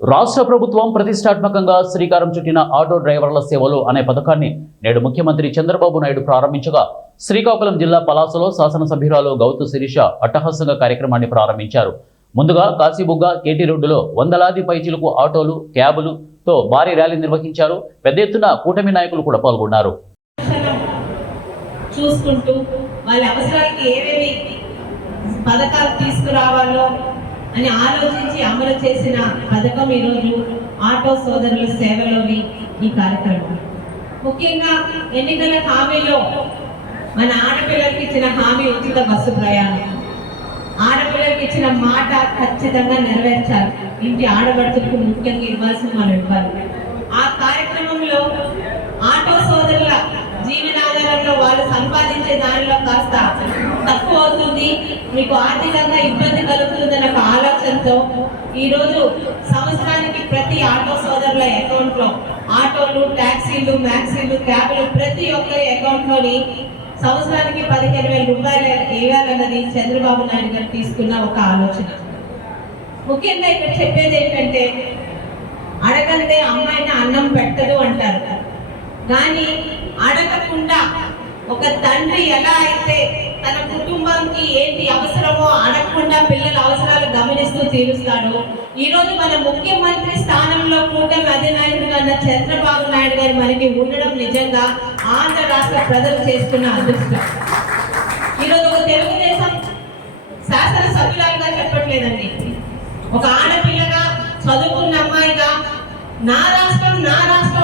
రాష్ట్ర ప్రభుత్వం ప్రతిష్టాత్మకంగా శ్రీకారం చుట్టిన ఆటో డ్రైవర్ల సేవలు అనే పథకాన్ని నేడు ముఖ్యమంత్రి చంద్రబాబు నాయుడు ప్రారంభించగా శ్రీకాకుళం జిల్లా పలాసలో శాసనసభ్యురాలు గౌతు శిరీష అట్టహాసంగా కార్యక్రమాన్ని ప్రారంభించారు. ముందుగా కాశీబుగ్గ కేటీ రోడ్డులో వందలాది పైచిలకు ఆటోలు, క్యాబులతో భారీ ర్యాలీ నిర్వహించారు. పెద్ద ఎత్తున కూటమి నాయకులు కూడా పాల్గొన్నారు. చూసుకుంటూ వాళ్ళ అవసరాలకి ఏవేవి పథకాలు తీసుకురావాలో అని ఆలోచించి అమలు చేసిన పథకం ఈరోజు ఆటో సోదరుల సేవలోని ఈ కార్యక్రమం. ముఖ్యంగా ఎన్నికల హామీలో మన ఆడపిల్లలకి ఇచ్చిన హామీ ఉచిత బస్సు ప్రయాణం. ఆడపిల్లలకి ఇచ్చిన మాట ఖచ్చితంగా నెరవేర్చాలి. ఇంటి ఆడపడుతులకు ముఖ్యంగా ఇవ్వాల్సిన మనం ఇవ్వాలి. ఆ కార్యక్రమంలో ఆటో సోదరుల జీవనాధారంలో వాళ్ళు సంపాదించే దానిలో కాస్త తక్కువ అవుతుంది, మీకు ఆర్థికంగా ఇబ్బంది కలుగుతుందన్న ఒక ఆలోచనతో ఈరోజు సంవత్సరానికి ప్రతి ఆటో సోదరుల అకౌంట్లో ఆటోలు, ట్యాక్సీలు, మ్యాక్సీలు, క్యాబ్లు ప్రతి ఒక్కరి అకౌంట్లోని సంవత్సరానికి 15,000 రూపాయలు వేయాలన్నది చంద్రబాబు నాయుడు గారు తీసుకున్న ఒక ఆలోచన. ముఖ్యంగా ఇక్కడ చెప్పేది ఏంటంటే, అడగందే అమ్మాయిని అన్నం పెట్టదు అంటారు. కానీ అడగకుండా ఒక తండ్రి ఎలా అయితే తన కుటుంబానికి ఏంటి అవసరమో అడగకుండా పిల్లల అవసరాలు గమనిస్తూ తీరుస్తాడో, ఈరోజు మన ముఖ్యమంత్రి స్థానంలో కూటమి అధినాయకుడిగా ఉన్న చంద్రబాబు నాయుడు గారు మనకి ఉండడం నిజంగా ఆంధ్ర రాష్ట్ర ప్రజలు చేస్తున్న అదృష్టం. ఈరోజు ఒక తెలుగుదేశం శాసనసభ్యురాలుగా చెప్పట్లేదండి, ఒక ఆడపిల్లగా చదువుకున్న అమ్మాయిగా నారా